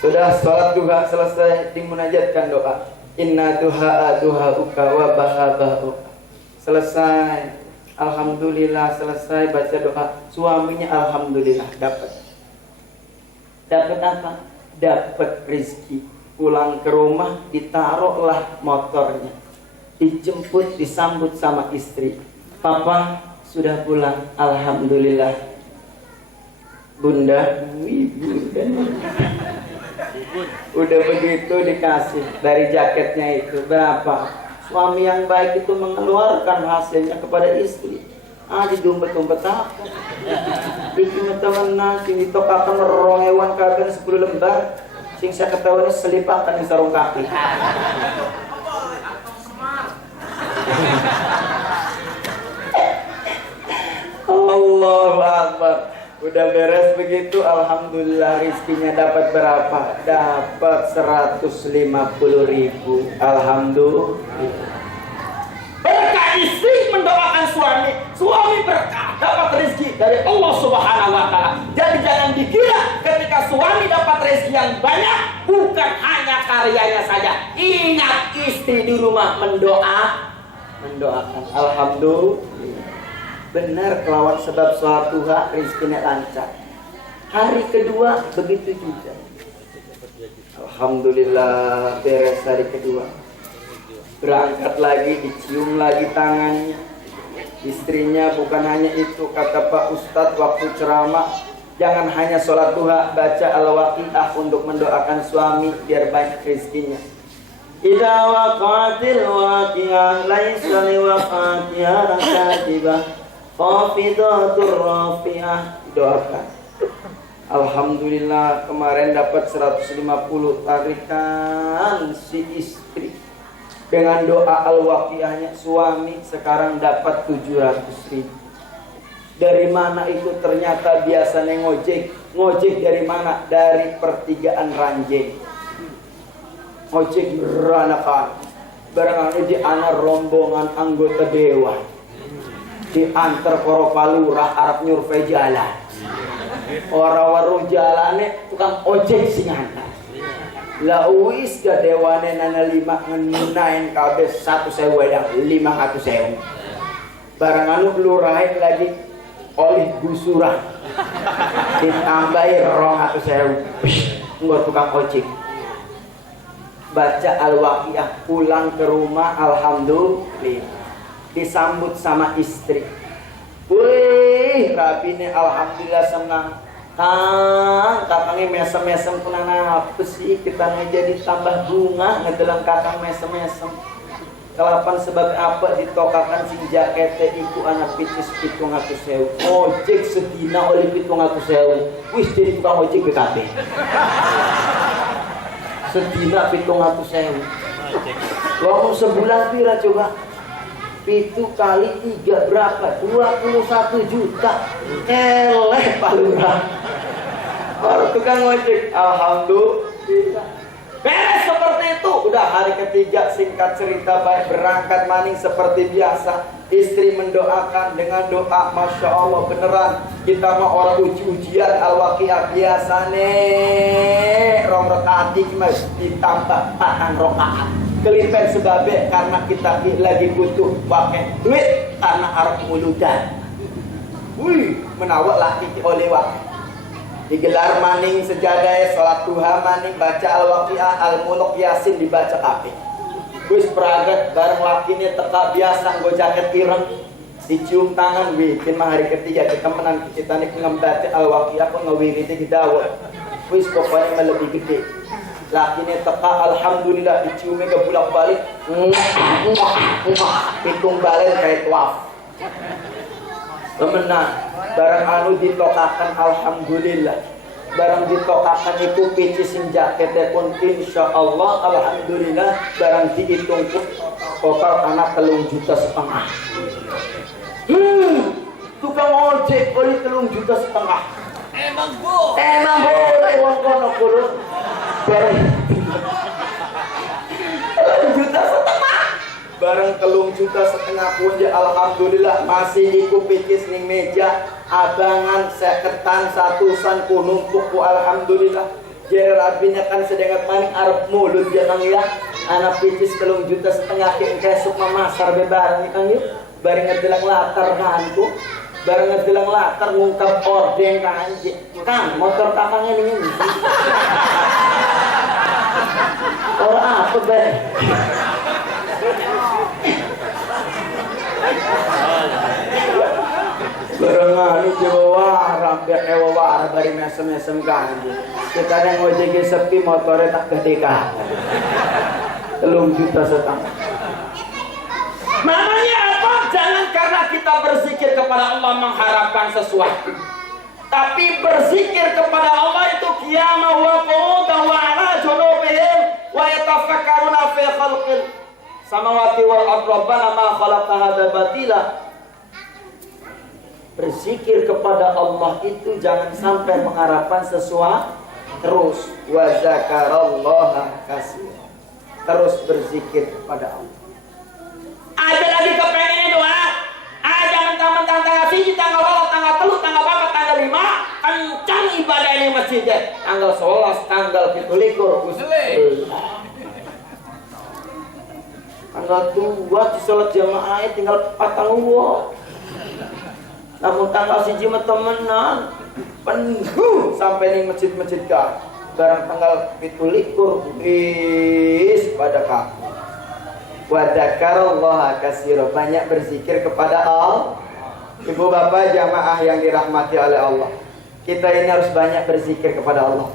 sudah sholat duha selesai, dimunajatkan doa. Inna duha uka wa bahabahuka. Selesai. Alhamdulillah selesai baca doa. Suaminya alhamdulillah dapat. Dapat apa? Dapat rezeki. Pulang ke rumah ditaruhlah motornya. Dijemput, disambut sama istri. Papa sudah pulang, alhamdulillah. Bunda, udah begitu dikasih dari jaketnya itu berapa? Suami yang baik itu mengeluarkan hasilnya kepada istri. Didumpet-dumpet apa? Iki teman nasi ditokakan rongewan kagan 10 lembar. Sing saya ketahuan selipakan di sarung kaki. Allahu Akbar. Udah beres begitu, alhamdulillah rizkinya dapat berapa? Dapat 150.000. Alhamdulillah. Berkah istri mendoakan suami, suami berkah dapat rezeki dari Allah Subhanahu wa taala. Jadi jangan dikira ketika suami dapat rezeki yang banyak bukan hanya karyanya saja. Ingat istri di rumah mendoakan. Alhamdulillah. Benar kelawan sebab sholat duha rezekinya lancar. Hari kedua begitu juga. Alhamdulillah beres hari kedua. Berangkat lagi, dicium lagi tangannya. Istrinya bukan hanya itu, kata Pak Ustadz waktu ceramah, jangan hanya sholat duha, baca al-waqiah untuk mendoakan suami biar banyak rezekinya. Idza waqatil waqiah laisa liwaqatiha rakatibah Khafidatur rafi'ah. Doakan. Alhamdulillah kemarin dapat 150 tarikan si istri. Dengan doa al-waqiahnya suami sekarang dapat 700.000. Dari mana itu? Ternyata biasanya ngojek dari mana? Dari pertigaan Ranjeng. Ngojek beranakan. Barangkali di anak rombongan anggota dewan. Diantar koro palurah Arab nyurvei jalan. Orang-orang jalannya tukang ojek singana. La uis ga dewane nana 5 ngenain kabeh 1.000 wedang 500.000. Barang anu lurahin lagi oleh gusurah. Ditambahi 200.000. Enggak tukang ojek. Baca al-waqiah pulang ke rumah alhamdulillah. Disambut sama istri. Wih, rabine alhamdulillah senang. Kakangnya mesem-mesem punana apa sih? Kita jadi tambah bunga ngedelang kakang mesem-mesem. Kalapan sebab apa ditokakan si jakete iku anak picis 700.000. Ojek sedina oleh 700.000. Wis jadi tukang ojek BKB. Sedina 700.000. Lalu sebulan pira coba? Itu kali 3 berapa? 21 juta. Eleh Pak Lurah. Baru tukang ojek. Alhamdulillah. Beres seperti itu. Udah hari ketiga, singkat cerita baik berangkat maning seperti biasa. Istri mendoakan dengan doa, Masya Allah beneran. Kita mah orang ujian al-waqiah biasa nih. Rong rakaat mas ditambah 4 rakaat. Kelipen sebabnya karena kita lagi butuh pakai duit karena arep muludan. Wih, menawak laki oleh waktu. Digelar maning sejadah, sholat duha maning, baca al-waqiah, al-muluk, yasin dibaca kabeh. Wis praget bareng lakine teka biasa nggo jaket ireng. dicium tangan wikin mah hari ketiga kita menang kita nih ngembati al-waqiah pun ngawiriti di dawet wis pokoknya mah lebih gede lakinya teka alhamdulillah diciumnya ke bulak balik hitung balen kayak tuaf temenan barang anu ditokakan alhamdulillah barang ditokakan itu pici sing jaketnya pun insyaallah alhamdulillah barang dihitung pun total anak 3,5 juta tukang ojek beli 3,5 juta emang boleh wong kono kulo barang 3,5 juta barang 3,5 juta pun ya alhamdulillah masih iku pikis ning meja abangan seketan satusan kunumpuk ku alhamdulillah jerer abinya kan sedengat maning arep mulut ya Kang ya anak pikis 3,5 juta ki kesuk mamasar bebareng Kang ya bareng ngedelang latar kantu bareng ngedelang latar ngungkap ordeng kanji kan motor kakangnya ini orang apa bareng bareng Jawa rampir ewa bari mesem-mesem kanji kita yang ngojek sepi motornya tak ketika 3,5 juta namanya apa? Jangan karena kita berzikir kepada Allah mengharapkan sesuatu tapi berzikir kepada Allah itu qiyamah wa qu'udan wa ala junubihim wa yatafakkaruna fi khalqil samawati wal ardi rabbana ma khalaqta hadza batila. Berzikir kepada Allah itu jangan sampai mengharapkan sesuatu terus wa zakarallaha katsiran terus berzikir kepada Allah. Ada lagi kepengen doa. Ada mentang-mentang tanggal 1, tanggal 2, tanggal 3, tanggal 4, tanggal 5 kencang ibadah ini masjidnya. Tanggal 11, tanggal 17 tanggal 2 di sholat jamaah tinggal 4 tanggal. Namun tanggal 1 mah temenan penuh sampai nih masjid-masjid kah. Barang tanggal 17 is pada kamu. Wa dzakarallaha katsira banyak berzikir kepada Allah. Ibu bapak jamaah yang dirahmati oleh Allah, kita ini harus banyak berzikir kepada Allah.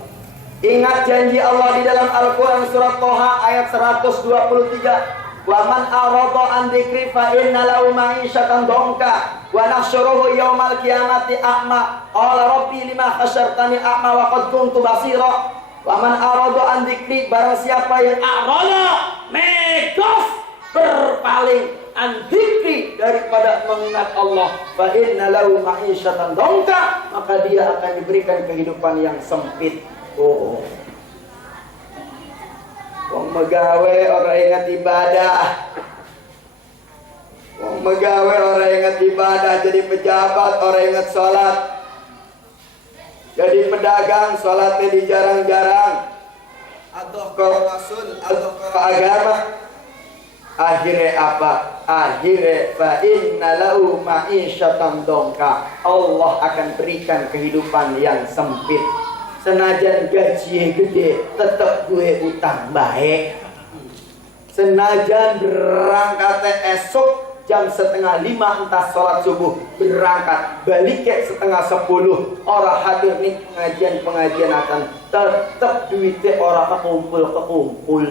Ingat janji Allah di dalam Al-Quran surat Toha ayat 123. Wa man a'rada an dzikri fa inna lahu ma'isyatan dhanka wa nahsyuruhu yaumal qiyamati a'ma qala rabbi lima hasyartani a'ma wa qad kuntu basira. Wa man a'rada an dzikri barang siapa yang a'rada megof berpaling an dzikri daripada mengingat Allah fa inna lahu ma'isyatan dhanka maka dia akan diberikan kehidupan yang sempit. Wong megawe orang ingat ibadah. Wong megawe orang ingat ibadah, jadi pejabat orang ingat sholat. Jadi pedagang sholatnya dijarang-jarang. Aduh ke rasul, aduh ke agama. Akhirnya apa? Akhirnya fa inna lahu ma'isyatan dhanka. Allah akan berikan kehidupan yang sempit. Senajan gaji gede, tetap gue utang baik. Senajan berangkat esok jam 4:30 entah sholat subuh berangkat balik ke 9:30 orang hadir nih pengajian akan tetap duitnya orang kekumpul.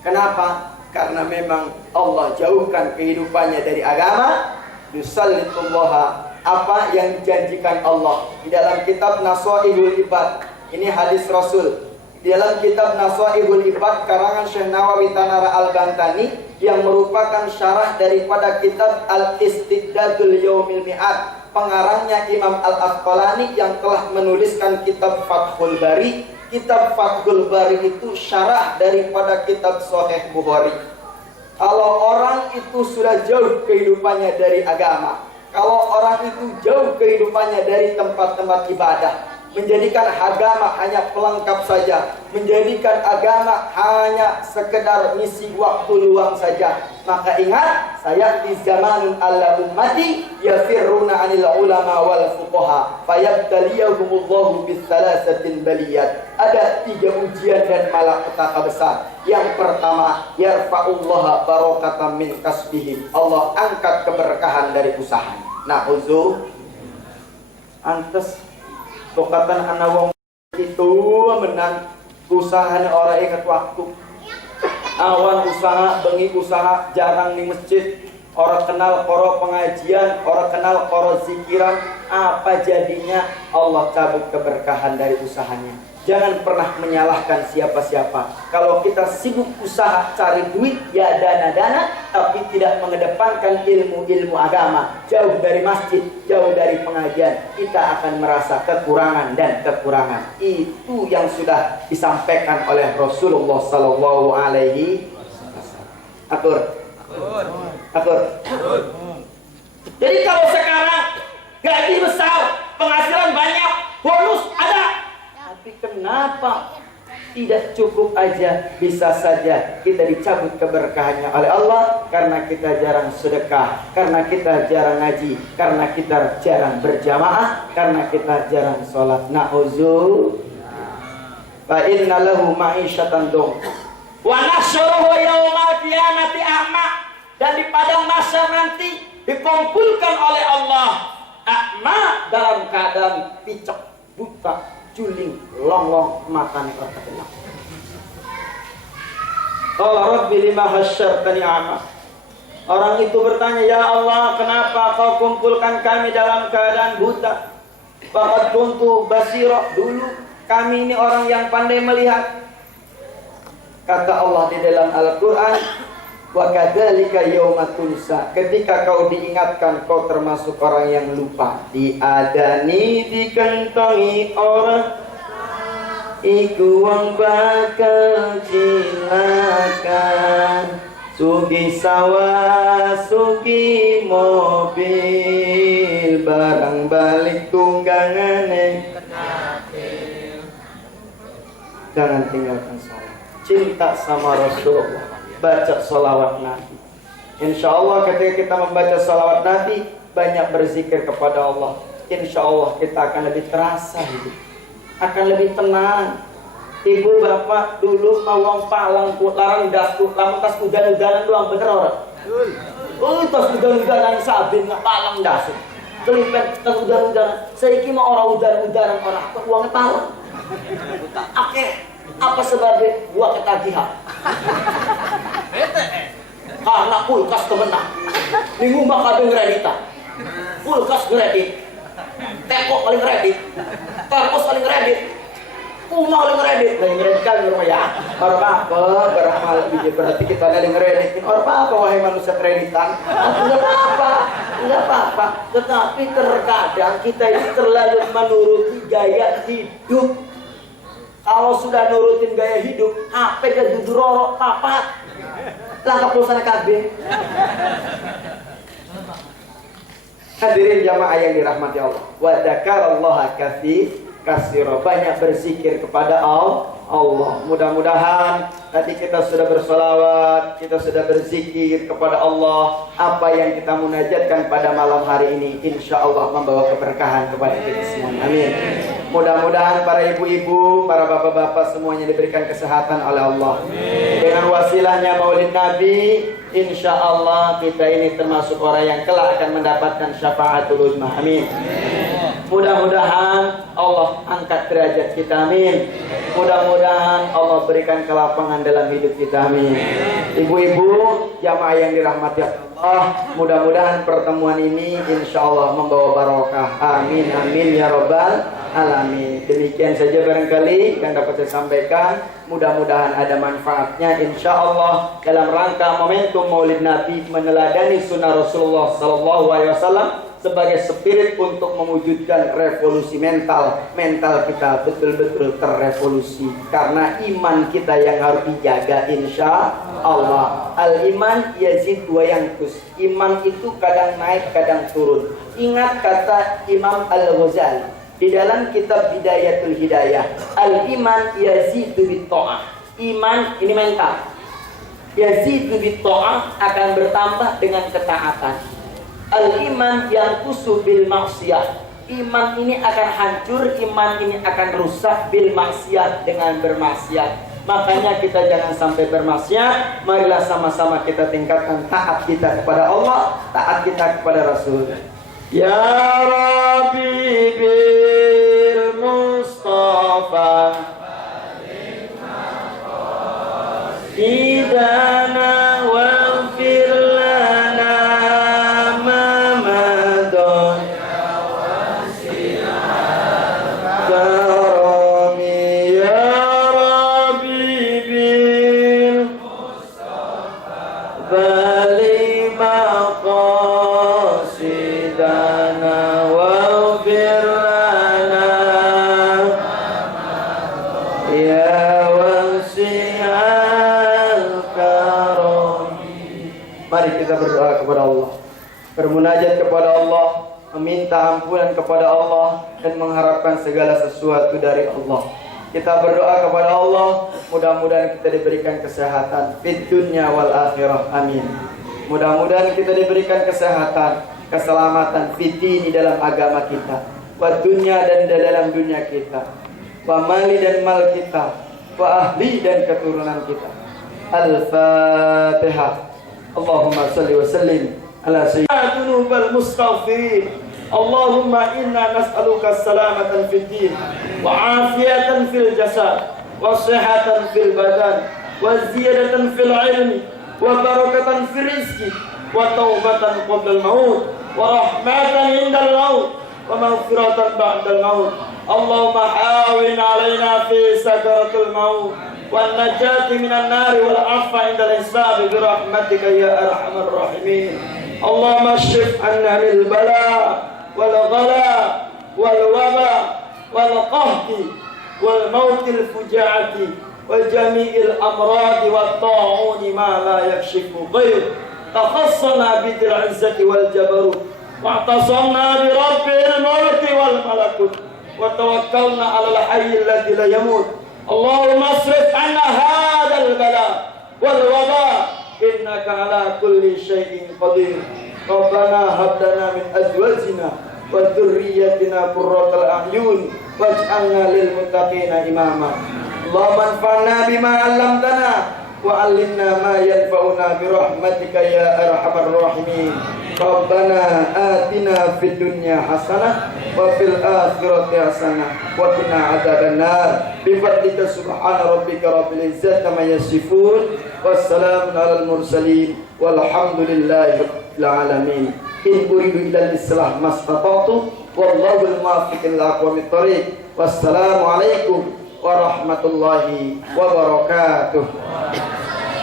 Kenapa? Karena memang Allah jauhkan kehidupannya dari agama. Yusallitullaha apa yang dijanjikan Allah di dalam kitab Nasaihul Ibad. Ini hadis Rasul di dalam kitab Nasaihul Ibad karangan Syekh Nawawi Tanara Al-Bantani yang merupakan syarah daripada kitab Al-Istidadul Yaumil Mi'ad, pengarangnya Imam Al-Asqalani yang telah menuliskan kitab Fathul Bari. Kitab Fathul Bari itu syarah daripada kitab Sahih Bukhari. Kalau orang itu sudah jauh kehidupannya dari agama, kalau orang itu jauh kehidupannya dari tempat-tempat ibadah, menjadikan agama hanya pelengkap saja, menjadikan agama hanya sekedar misi waktu luang saja. Maka ingat, saya di zamanun ala ummati yafirruna anil ulama wal fuqaha fayabtaliyahumullahu bisalasatin baliyat. Ada 3 ujian dan malapetaka besar. Yang pertama, yarfa'ullaha barakatan min kasbihim. Allah angkat keberkahan dari usaha. Na'udzu antes tokatan anak wong itu menang usahanya orang ingat waktu. Awan usaha, bengi usaha, jarang di masjid. Orang kenal koro pengajian, orang kenal koro zikiran. Apa jadinya? Allah cabut keberkahan dari usahanya. Jangan pernah menyalahkan siapa-siapa. Kalau kita sibuk usaha cari duit, ya dana-dana, tapi tidak mengedepankan ilmu-ilmu agama, jauh dari masjid, jauh dari pengajian, kita akan merasa kekurangan dan kekurangan. Itu yang sudah disampaikan oleh Rasulullah Sallallahu Alaihi Wasallam. Atur. Jadi kalau sekarang gaji besar, penghasilan banyak, bonus ada, tapi kenapa tidak cukup aja? Bisa saja kita dicabut keberkahannya oleh Allah karena kita jarang sedekah, karena kita jarang ngaji, karena kita jarang berjamaah, karena kita jarang sholat. Na'udzu fa inna lahu ma'isyatan dhanka wa nahsyuruhu yaumal qiyamati a'ma. Dan di padang mahsyar nanti dikumpulkan oleh Allah a'ma, dalam keadaan picek, buta, juling, longlong, matanya terkelap. Qala rabbi lima hasyartani a'ma. Orang itu bertanya, ya Allah, kenapa kau kumpulkan kami dalam keadaan buta? Faqad kuntu basira, dulu kami ini orang yang pandai melihat. Kata Allah di dalam Al-Quran, wa kadzalika yauma tunsa, ketika kau diingatkan kau termasuk orang yang lupa. Diadani dikentongi orang iku wong bakal cilaka, sugi sawah sugi mobil, barang balik tunggangane. Jangan tinggalkan salat, cinta sama Rasulullah, baca salawat Nabi. Insya Allah ketika kita membaca salawat Nabi, banyak berzikir kepada Allah, insya Allah kita akan lebih terasa hidup, akan lebih tenang. Ibu bapak dulu mawang palang larang dasku, lamun tas udan-udanan doang, bener orang? Tas udan-udanan sabin nggak palang dasku, kelipet tas udan-udanan. Saiki mah orang udan-udanan orang uangnya palang. Oke, apa sebabnya? Gua ketagihan. Karena kulkas kemenang. Minggu mah kabeh ngredita. Kulkas ngredit. Teko paling ngredit. Termos paling ngredit. Rumah paling ngredit. Lah ngredit kan rumah ya. Orang apa? Beramal biji berarti kita ada ngredit. Orang apa wahai manusia kreditan? Enggak apa-apa. Enggak apa-apa. Tetapi terkadang kita ini terlalu menuruti gaya hidup. Kalau sudah nurutin gaya hidup, HP ke dudu rorok papat. Langkah pulsanya KB. Hadirin jamaah yang dirahmati Allah. Wa dzakarallaha katsira, banyak berzikir kepada Allah. Mudah-mudahan tadi kita sudah bersolawat, kita sudah berzikir kepada Allah. Apa yang kita munajatkan pada malam hari ini, insya Allah membawa keberkahan kepada kita semua. Amin. Mudah-mudahan para ibu-ibu, para bapak-bapak semuanya diberikan kesehatan oleh Allah. Dengan wasilahnya Maulid Nabi, insya Allah kita ini termasuk orang yang kelak akan mendapatkan syafaatul uzma. Amin. Mudah-mudahan Allah angkat derajat kita, amin. Mudah-mudahan Allah berikan kelapangan dalam hidup kita, amin. Ibu-ibu, jamaah yang dirahmati Allah, mudah-mudahan pertemuan ini insya Allah membawa barokah, amin, amin ya robbal alamin. Demikian saja barangkali yang dapat saya sampaikan. Mudah-mudahan ada manfaatnya insya Allah dalam rangka momentum Maulid Nabi, meneladani sunnah Rasulullah Sallallahu Alaihi Wasallam sebagai spirit untuk mewujudkan revolusi mental. Mental kita betul-betul terrevolusi karena iman kita yang harus dijaga insya Allah. Al-iman yazid wa yanqus. Iman itu kadang naik kadang turun. Ingat kata Imam Al-Ghazali, di dalam kitab Bidayatul Hidayah, al-iman yazidu bit-ta'ah. Iman ini mental. Yazidu bit-ta'ah, akan bertambah dengan ketaatan. Al-iman yang kusu bil maksiyah. Iman ini akan hancur, iman ini akan rusak bil maksiat, dengan bermaksiat. Makanya kita jangan sampai bermaksiat. Marilah sama-sama kita tingkatkan taat kita kepada Allah, taat kita kepada Rasul. Ya Rabbi bil Mustafa idana waghfir lana ma madon karami ya Rabbi bil bali maqasidana waghfir lana ya wasi'al karami. Mari kita berdoa kepada Allah, bermunajat kepada Allah, meminta ampunan kepada Allah, dan mengharapkan segala sesuatu dari Allah. Kita berdoa kepada Allah, mudah-mudahan kita diberikan kesehatan fid dunya wal akhirah, amin. Mudah-mudahan kita diberikan kesehatan, keselamatan fid dini, dalam agama kita, wa dunya, dan dalam dunia kita, wa mali, dan mal kita, wa ahli, dan keturunan kita. Al-Fatihah. Allahumma salli wa sallim ala sayyidina dzunubal mustaghfirin. Allahumma inna nas'aluka salamatan fid din wa afiyatan fil jasad wa sihhatan fil badan wa ziyadatan fil ilmi wa barakatan fil rizqi wa taubatan qabla al maut wa rahmatan indal maut wa maghfiratan ba'dal maut. Allahumma hawin alaina fi sakaratul maut wan najati minan nari wal afwa indal hisab bi rahmatika ya arhamar rahimin. Allahumma shif anna min bala wal ghala wal waba wal qahdi wal maut al fujaati wal jami'il amrad wat ta'un ma la yakshifu ghayr. Takhassana bi dhil izzati wal jabarut wa tasamna bi rabbil mulki wal malakut wa tawakkalna ala al hayy alladhi la yamut. Allahumma asrif anna hadzal bala wal waba innaka ala kulli shay'in qadir. Rabbana hab lana min azwajina wa dhurriyyatina qurratal a'yun waj'alna lil muttaqina imama. Allahumma anfa'na bima 'allamtana wa 'allimna ma yanfa'una bi rahmatika ya arhamar rahimin. Rabbana atina fid dunya hasanah wa fil akhirati hasanah wa qina adzabannar. Bi fadlika subhana rabbika rabbil izzati amma yasifun. Wassalamun alal mursalin walhamdulillahi rabbil alamin. In uridu illa al-islah mastata'tu wallahu al-muwaffiq ila aqwamit thariq. Wassalamu alaikum warahmatullahi wabarakatuh.